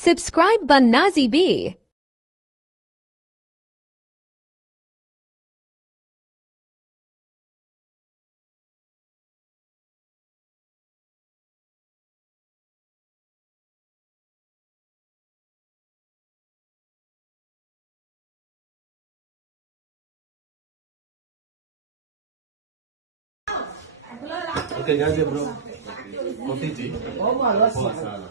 Subscribe Bannazi B. Okay, niaje bro. Kofiti. Poa sana.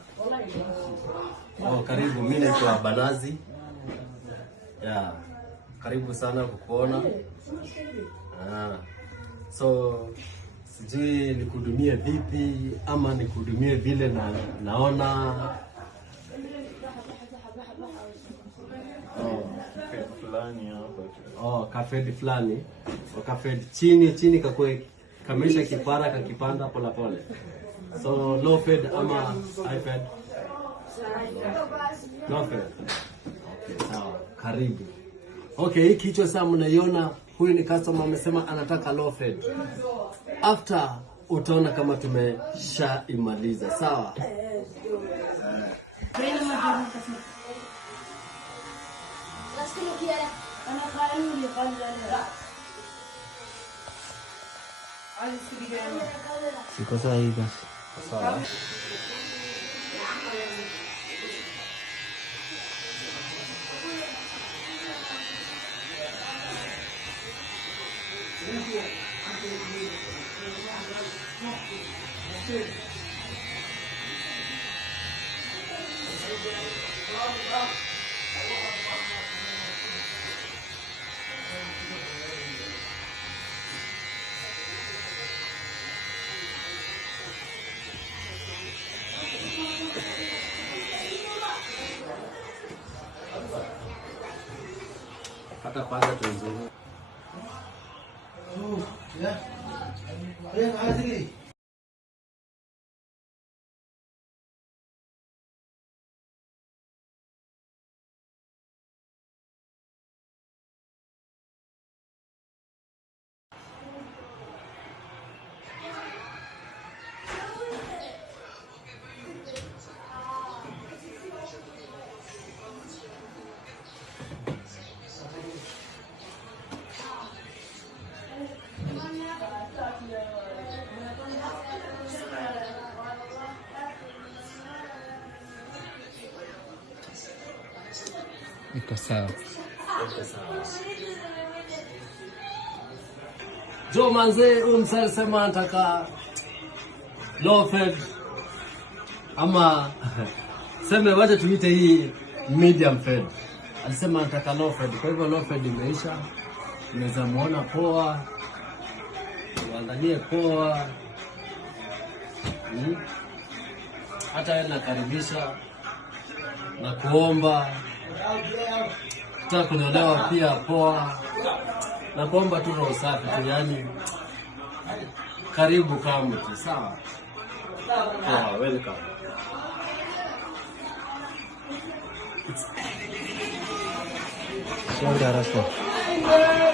Karibu, mimi naitwa Bannazi. Yeah. Karibu sana kukuona. So sijui nikudumie vipi ama nikudumie vile naona. Cafe fulani. Cafe chini kakwe kamesha kipara kakipanda pole pole. So low fed ama high fed? Low fed. Okay, sawa. Karibu. Okay, hii kichwa sasa mnaiona, huyu ni customer amesema anataka low fed. After utaona kama tumeshaimaliza, sawa? Siko sahihi basi. Sawa. Hata kwanza tuendelee. Iko sawa. Jo manze, umsema nataka low fed ama sema wacha tuite hii medium fed. Alisema nataka low fed. Kwa hivyo low fed imeisha. Unaweza muona poa. Uangalie poa. Hata wewe nakaribisha na kuomba tutaka kunyolewa pia poa. Na kuomba tu roho safi tu, yani karibu kama tu, sawa? Poa, welcome. Sio ndio?